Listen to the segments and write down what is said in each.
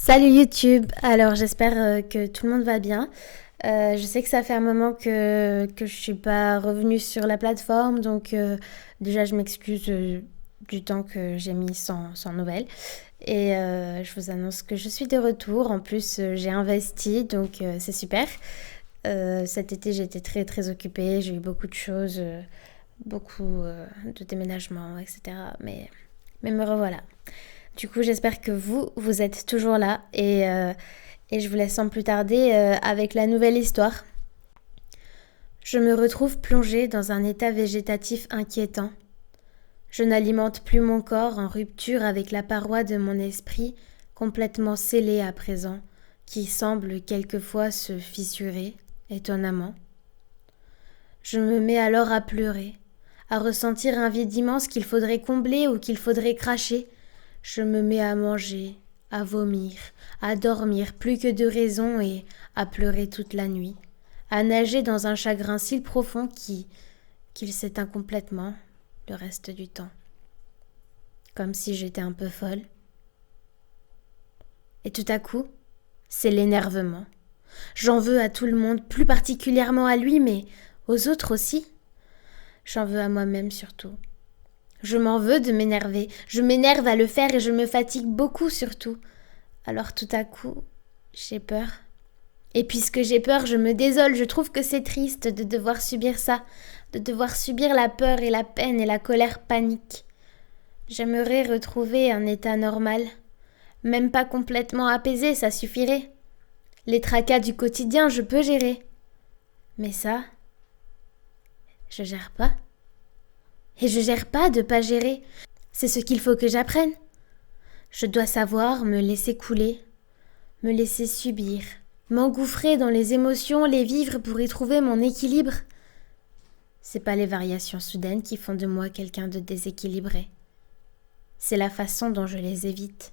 Salut YouTube, alors j'espère que tout le monde va bien. Je sais que ça fait un moment que je suis pas revenue sur la plateforme, donc déjà je m'excuse du temps que j'ai mis sans nouvelles. Et je vous annonce que je suis de retour, en plus j'ai investi, donc c'est super. Cet été j'ai été très très occupée, j'ai eu beaucoup de choses, beaucoup de déménagements, etc. Mais me revoilà. Du coup, j'espère que vous êtes toujours là et je vous laisse sans plus tarder avec la nouvelle histoire. Je me retrouve plongée dans un état végétatif inquiétant. Je n'alimente plus mon corps en rupture avec la paroi de mon esprit, complètement scellée à présent, qui semble quelquefois se fissurer, étonnamment. Je me mets alors à pleurer, à ressentir un vide immense qu'il faudrait combler ou qu'il faudrait cracher. Je me mets à manger, à vomir, à dormir plus que de raison et à pleurer toute la nuit, à nager dans un chagrin si profond qu'il s'éteint complètement le reste du temps, comme si j'étais un peu folle. Et tout à coup, c'est l'énervement. J'en veux à tout le monde, plus particulièrement à lui, mais aux autres aussi. J'en veux à moi-même surtout. Je m'en veux de m'énerver, je m'énerve à le faire et je me fatigue beaucoup surtout. Alors tout à coup, j'ai peur. Et puisque j'ai peur, je me désole, je trouve que c'est triste de devoir subir ça, de devoir subir la peur et la peine et la colère panique. J'aimerais retrouver un état normal. Même pas complètement apaisé, ça suffirait. Les tracas du quotidien, je peux gérer. Mais ça, je gère pas. Et je gère pas de pas gérer. C'est ce qu'il faut que j'apprenne. Je dois savoir me laisser couler, me laisser subir, m'engouffrer dans les émotions, les vivre pour y trouver mon équilibre. C'est pas les variations soudaines qui font de moi quelqu'un de déséquilibré. C'est la façon dont je les évite.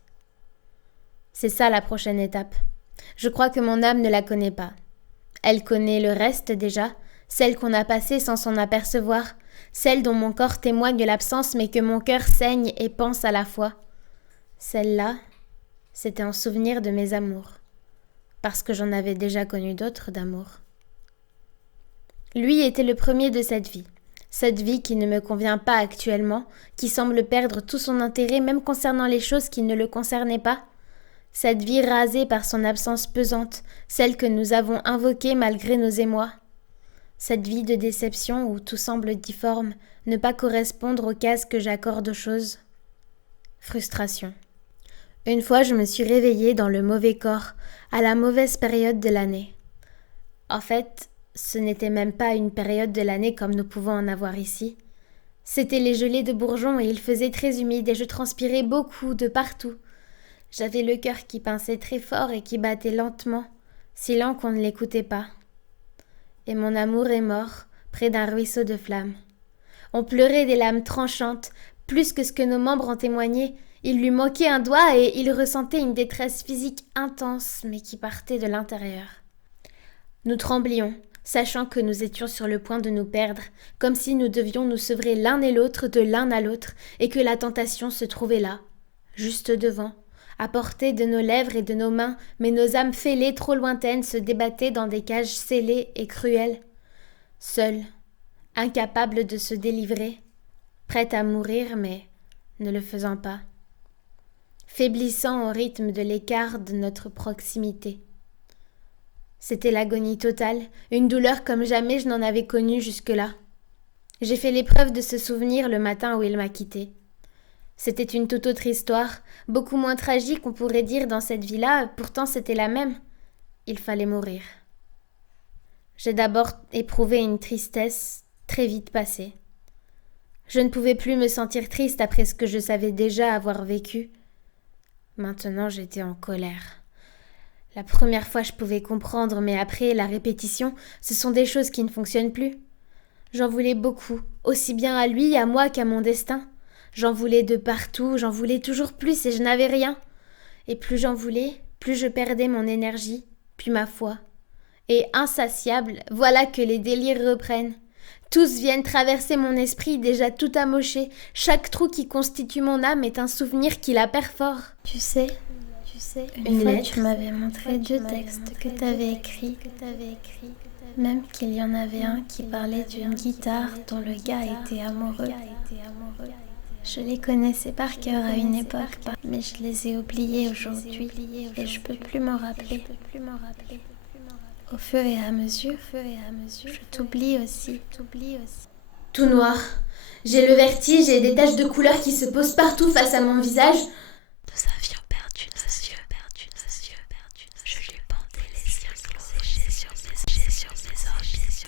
C'est ça la prochaine étape. Je crois que mon âme ne la connaît pas. Elle connaît le reste déjà, celle qu'on a passée sans s'en apercevoir, celle dont mon corps témoigne l'absence mais que mon cœur saigne et pense à la fois. Celle-là, c'était un souvenir de mes amours, parce que j'en avais déjà connu d'autres d'amour. Lui était le premier de cette vie qui ne me convient pas actuellement, qui semble perdre tout son intérêt même concernant les choses qui ne le concernaient pas. Cette vie rasée par son absence pesante, celle que nous avons invoquée malgré nos émois. Cette vie de déception où tout semble difforme, ne pas correspondre aux cases que j'accorde aux choses. Frustration. Une fois, je me suis réveillée dans le mauvais corps, à la mauvaise période de l'année. En fait, ce n'était même pas une période de l'année comme nous pouvons en avoir ici. C'était les gelées de Bourgeon et il faisait très humide et je transpirais beaucoup de partout. J'avais le cœur qui pinçait très fort et qui battait lentement, si lent qu'on ne l'écoutait pas. Et mon amour est mort, près d'un ruisseau de flammes. On pleurait des lames tranchantes, plus que ce que nos membres en témoignaient. Il lui manquait un doigt et il ressentait une détresse physique intense, mais qui partait de l'intérieur. Nous tremblions, sachant que nous étions sur le point de nous perdre, comme si nous devions nous sevrer l'un et l'autre de l'un à l'autre, et que la tentation se trouvait là, juste devant, à portée de nos lèvres et de nos mains, mais nos âmes fêlées trop lointaines se débattaient dans des cages scellées et cruelles. Seules, incapables de se délivrer, prêtes à mourir, mais ne le faisant pas. Faiblissant au rythme de l'écart de notre proximité. C'était l'agonie totale, une douleur comme jamais je n'en avais connue jusque-là. J'ai fait l'épreuve de ce souvenir le matin où il m'a quittée. C'était une toute autre histoire, beaucoup moins tragique on pourrait dire dans cette vie-là, pourtant c'était la même. Il fallait mourir. J'ai d'abord éprouvé une tristesse très vite passée. Je ne pouvais plus me sentir triste après ce que je savais déjà avoir vécu. Maintenant, j'étais en colère. La première fois, je pouvais comprendre, mais après, la répétition, ce sont des choses qui ne fonctionnent plus. J'en voulais beaucoup, aussi bien à lui, à moi qu'à mon destin. J'en voulais de partout, j'en voulais toujours plus et je n'avais rien. Et plus j'en voulais, plus je perdais mon énergie, puis ma foi. Et insatiable, voilà que les délires reprennent. Tous viennent traverser mon esprit déjà tout amoché. Chaque trou qui constitue mon âme est un souvenir qui la perfore. Tu sais, Une fois, lettre. tu m'avais montré 2 textes que tu avais écrits. Même qu'il y en avait un qui parlait d'une guitare dont le gars était amoureux. Je les connaissais par cœur à une époque, mais je les ai oubliés aujourd'hui et je peux plus m'en rappeler. Au fur et à mesure, je t'oublie aussi. Tout noir. J'ai le vertige et des taches de couleur qui se posent partout face à mon visage. Nous avions perdu nos yeux. Je lui pendais les cils séchés sur mes orbites.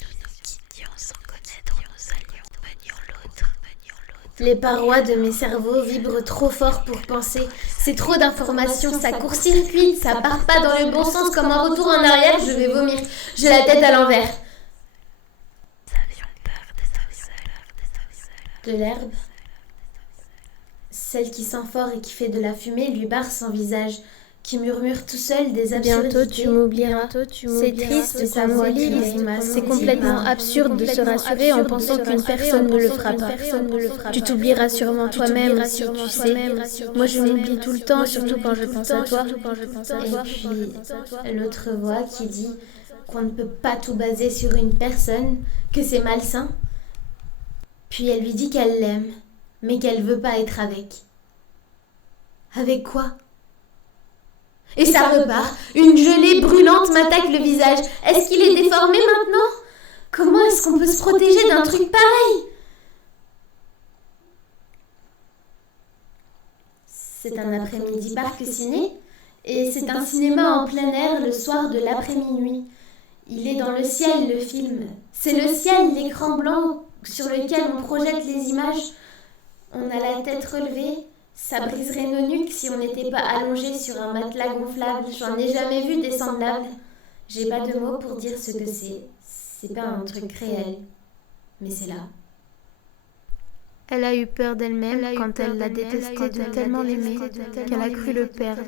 Nous nous quittions sans connaître où nous allions, menions l'autre. Les parois de mes cerveaux vibrent trop fort pour penser. C'est trop d'informations, ça court-circuite, ça part pas dans le bon sens. Comme un retour en arrière, je vais vomir. J'ai la tête à l'envers. Nous avions peur d'être seuls. De l'herbe. Celle qui sent fort et qui fait de la fumée lui barre son visage, qui murmure tout seul des absurdités. Bientôt tu m'oublieras. C'est triste, sa voix qui grimace. C'est complètement absurde de se rassurer en pensant qu'une personne ne le fera pas. Tu t'oublieras sûrement toi-même aussi, tu sais. Moi je m'oublie tout le temps, surtout quand je pense à toi. Et puis l'autre voix qui dit qu'on ne peut pas tout baser sur une personne, que c'est malsain. Puis elle lui dit qu'elle l'aime, mais qu'elle veut pas être avec. Avec quoi? Et ça repart. Une gelée brûlante m'attaque le visage. Est-ce qu'il est déformé maintenant? Comment est-ce qu'on peut se protéger d'un truc pareil? C'est un après-midi parc ciné, et c'est un cinéma en plein air le soir de l'après-minuit. Il est dans le ciel, le film. C'est le ciel, l'écran blanc sur lequel on projette les images. On a la tête relevée. Ça briserait nos nuques si on n'était pas allongé sur un matelas gonflable. J'en ai jamais vu des semblables. J'ai pas de mots pour dire ce que c'est. C'est pas un truc réel. Mais c'est là. Elle a eu peur d'elle-même quand elle l'a détesté de tellement l'aimer qu'elle a cru le perdre.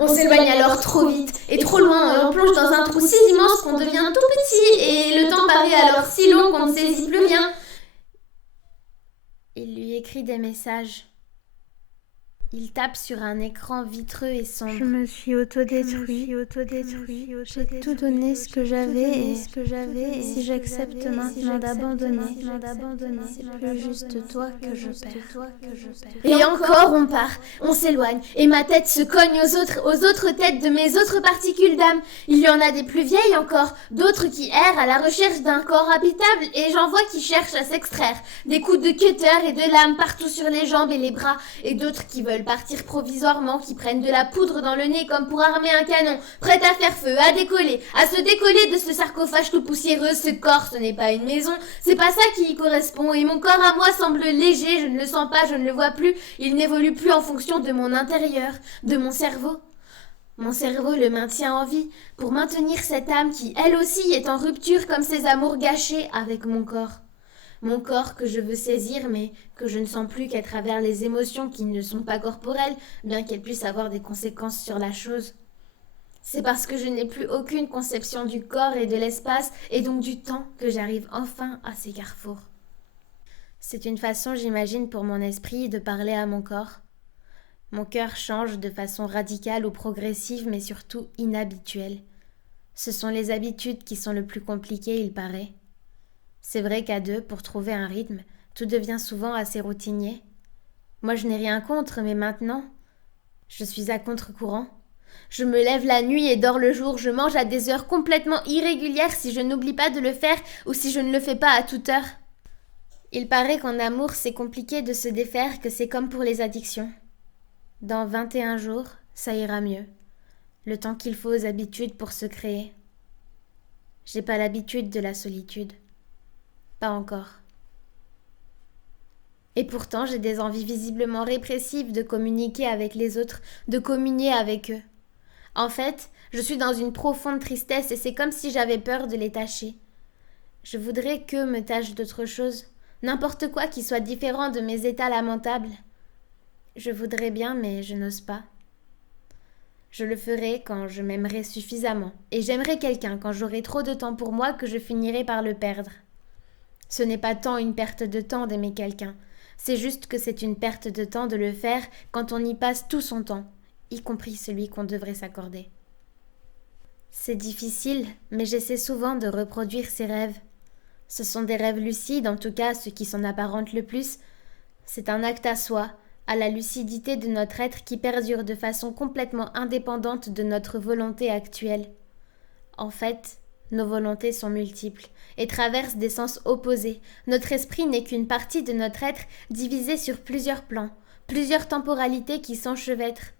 On s'éloigne alors trop vite et trop loin. On plonge dans un trou si immense qu'on devient tout petit et le temps paraît alors si long qu'on ne saisit plus rien. Il lui écrit des messages. Il tape sur un écran vitreux et sombre. Je me suis autodétruit. J'ai tout donné ce que j'avais et si j'accepte maintenant d'abandonner, c'est plus juste toi que je perds. Et encore on part, on s'éloigne, et ma tête se cogne aux autres têtes de mes autres particules d'âme. Il y en a des plus vieilles encore, d'autres qui errent à la recherche d'un corps habitable, et j'en vois qui cherchent à s'extraire. Des coups de cutter et de lames partout sur les jambes et les bras, et d'autres qui veulent partir provisoirement, qui prennent de la poudre dans le nez comme pour armer un canon, prêtes à faire feu, à décoller, à se décoller de ce sarcophage tout poussiéreux. Ce corps, ce n'est pas une maison, c'est pas ça qui y correspond, et mon corps à moi semble léger, je ne le sens pas, je ne le vois plus, il n'évolue plus en fonction de mon intérieur, de mon cerveau. Mon cerveau le maintient en vie pour maintenir cette âme qui, elle aussi, est en rupture comme ses amours gâchés avec mon corps. Mon corps que je veux saisir, mais que je ne sens plus qu'à travers les émotions qui ne sont pas corporelles, bien qu'elles puissent avoir des conséquences sur la chose. C'est parce que je n'ai plus aucune conception du corps et de l'espace, et donc du temps, que j'arrive enfin à ces carrefours. C'est une façon, j'imagine, pour mon esprit de parler à mon corps. Mon cœur change de façon radicale ou progressive, mais surtout inhabituelle. Ce sont les habitudes qui sont le plus compliquées, il paraît. C'est vrai qu'à deux, pour trouver un rythme, tout devient souvent assez routinier. Moi, je n'ai rien contre, mais maintenant, je suis à contre-courant. Je me lève la nuit et dors le jour, je mange à des heures complètement irrégulières si je n'oublie pas de le faire ou si je ne le fais pas à toute heure. Il paraît qu'en amour, c'est compliqué de se défaire, que c'est comme pour les addictions. Dans 21 jours, ça ira mieux. Le temps qu'il faut aux habitudes pour se créer. J'ai pas l'habitude de la solitude. Pas encore. Et pourtant, j'ai des envies visiblement répressives de communiquer avec les autres, de communier avec eux. En fait, je suis dans une profonde tristesse et c'est comme si j'avais peur de les tâcher. Je voudrais qu'eux me tâchent d'autre chose, n'importe quoi qui soit différent de mes états lamentables. Je voudrais bien, mais je n'ose pas. Je le ferai quand je m'aimerai suffisamment, et j'aimerai quelqu'un quand j'aurai trop de temps pour moi que je finirai par le perdre. Ce n'est pas tant une perte de temps d'aimer quelqu'un. C'est juste que c'est une perte de temps de le faire quand on y passe tout son temps, y compris celui qu'on devrait s'accorder. C'est difficile, mais j'essaie souvent de reproduire ces rêves. Ce sont des rêves lucides, en tout cas ceux qui s'en apparentent le plus. C'est un acte à soi, à la lucidité de notre être qui perdure de façon complètement indépendante de notre volonté actuelle. En fait, nos volontés sont multiples et traversent des sens opposés. Notre esprit n'est qu'une partie de notre être divisée sur plusieurs plans, plusieurs temporalités qui s'enchevêtrent.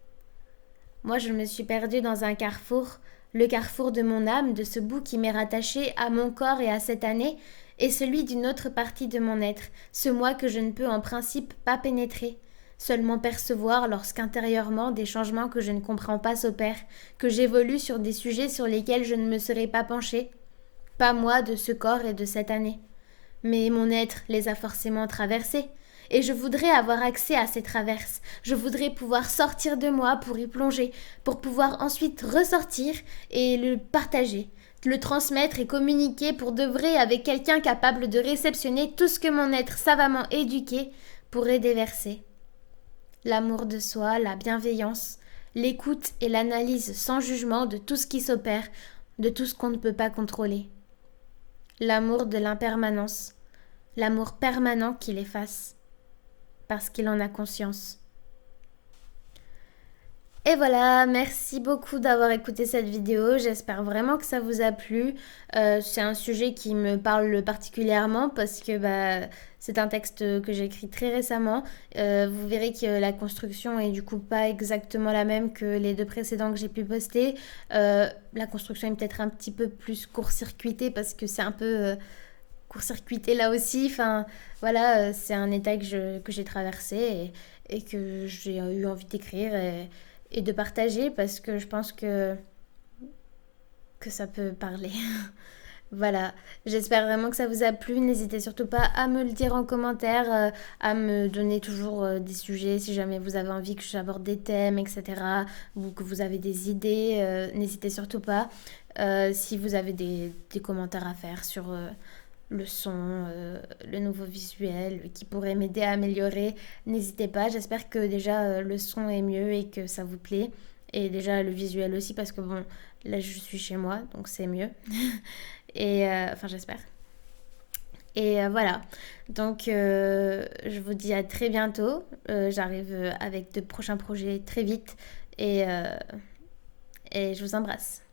Moi, je me suis perdue dans un carrefour, le carrefour de mon âme, de ce bout qui m'est rattaché à mon corps et à cette année, et celui d'une autre partie de mon être, ce moi que je ne peux en principe pas pénétrer, seulement percevoir lorsqu'intérieurement des changements que je ne comprends pas s'opèrent, que j'évolue sur des sujets sur lesquels je ne me serais pas penchée. Pas moi de ce corps et de cette année. Mais mon être les a forcément traversés. Et je voudrais avoir accès à ces traverses. Je voudrais pouvoir sortir de moi pour y plonger, pour pouvoir ensuite ressortir et le partager, le transmettre et communiquer pour de vrai avec quelqu'un capable de réceptionner tout ce que mon être savamment éduqué pourrait déverser. L'amour de soi, la bienveillance, l'écoute et l'analyse sans jugement de tout ce qui s'opère, de tout ce qu'on ne peut pas contrôler. L'amour de l'impermanence, l'amour permanent qui l'efface, parce qu'il en a conscience. Et voilà, merci beaucoup d'avoir écouté cette vidéo, j'espère vraiment que ça vous a plu. C'est un sujet qui me parle particulièrement parce que c'est un texte que j'ai écrit très récemment. Vous verrez que la construction est du coup pas exactement la même que les deux précédents que j'ai pu poster. La construction est peut-être un petit peu plus court-circuitée parce que c'est un peu court-circuité là aussi. Enfin voilà, c'est un état que j'ai traversé et que j'ai eu envie d'écrire et de partager parce que je pense que ça peut parler. Voilà, j'espère vraiment que ça vous a plu. N'hésitez surtout pas à me le dire en commentaire, à me donner toujours des sujets si jamais vous avez envie que j'aborde des thèmes, etc. Ou que vous avez des idées, n'hésitez surtout pas. Si vous avez des commentaires à faire sur le son, le nouveau visuel qui pourrait m'aider à améliorer, n'hésitez pas. J'espère que déjà le son est mieux et que ça vous plaît. Et déjà le visuel aussi parce que bon, là je suis chez moi donc c'est mieux. Et enfin j'espère. Et voilà, donc je vous dis à très bientôt. J'arrive avec de prochains projets très vite et je vous embrasse.